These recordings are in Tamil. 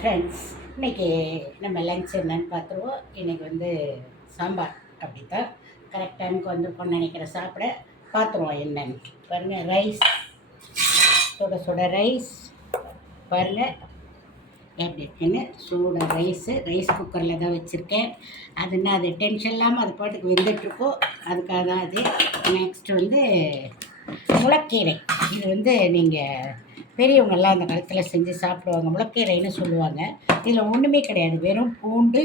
ஃப்ரெண்ட்ஸ், இன்றைக்கி நம்ம லன்ச் என்னன்னு பார்த்துருவோம். இன்றைக்கி வந்து சாம்பார். அப்படி தான் கரெக்ட் டைமுக்கு வந்துருக்கோன்னு நினைக்கிறேன். சாப்பிட பார்த்துருவோம் என்னன்னு. பாருங்கள், ரைஸ், சுட சுட ரைஸ் பாருங்கள் எப்படி இருக்குன்னு. சூட ரைஸ் குக்கரில் தான் வச்சுருக்கேன். அதுன்னா அது டென்ஷன் இல்லாமல் அது பாட்டுக்கு வெந்துட்டுருக்கோம். அதுக்காக தான் அது. நெக்ஸ்ட் வந்து முளக்கீரை. இது வந்து நீங்கள் பெரியவங்கெல்லாம் அந்த காலத்தில் செஞ்சு சாப்பிடுவாங்க. முளக்கீரைன்னு சொல்லுவாங்க. இதில் ஒன்றுமே கிடையாது, வெறும் பூண்டு,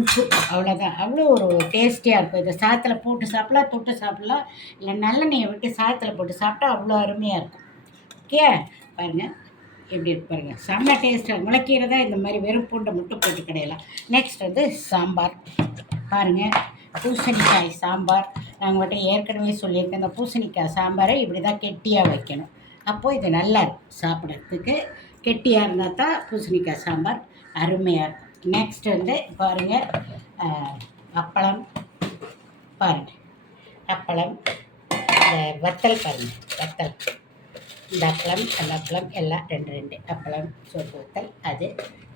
உப்பு, அவ்வளோதான். அவ்வளோ ஒரு டேஸ்டியாக இருக்கும். இதை சாதத்தில் போட்டு சாப்பிட்லாம், தொட்டு சாப்பிட்லாம், இல்லை நல்லெண்ணெயை விட்டு சாதத்தில் போட்டு சாப்பிட்டா அவ்வளோ அருமையாக இருக்கும். ஓகே, பாருங்கள் எப்படி இருக்கு பாருங்கள். செம்ம டேஸ்ட்டாக. முளக்கீரை தான் இந்த மாதிரி வெறும் பூண்டை மட்டும் போட்டு கிடையலாம். நெக்ஸ்ட் வந்து சாம்பார் பாருங்கள். பூசணிக்காய் சாம்பார். நான் உங்கள்கிட்ட ஏற்கனவே சொல்லியிருக்கேன், இந்த பூசணிக்காய் சாம்பாரை இப்படி தான் கெட்டியாக வைக்கணும். அப்போது இது நல்லா இருக்கும் சாப்பிட்றதுக்கு. கெட்டியாக இருந்தால் தான் பூசணிக்காய் சாம்பார் அருமையாக இருக்கும். நெக்ஸ்ட் வந்து பாருங்கள், அப்பளம் பாருங்கள். அப்பளம், இந்த வத்தல் பாருங்கள், வத்தல். இந்த அப்பளம், அந்த அப்பளம் எல்லாம் ரெண்டு அப்பளம், சோப்பு வத்தல் அது.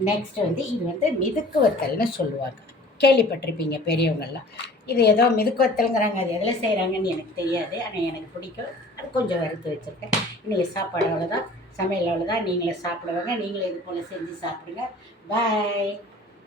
நெக்ஸ்ட்டு வந்து இது வந்து மிதுக்கு வத்தல்னு சொல்லுவாங்க, கேள்விப்பட்டிருப்பீங்க பெரியவங்கள்லாம். இது ஏதோ மிதுக்கு வத்தலுங்கிறாங்க, அது எதில் செய்கிறாங்கன்னு எனக்கு தெரியாது, ஆனால் எனக்கு பிடிக்கும். அது கொஞ்சம் வறுத்து வச்சுருக்கேன். இன்றைக்கி சாப்பாடு அவ்வளோதான், சமையல் அவ்வளோதான். நீங்களே சாப்பிடுவாங்க, நீங்களே இது போல் செஞ்சு சாப்பிடுங்க. பாய்.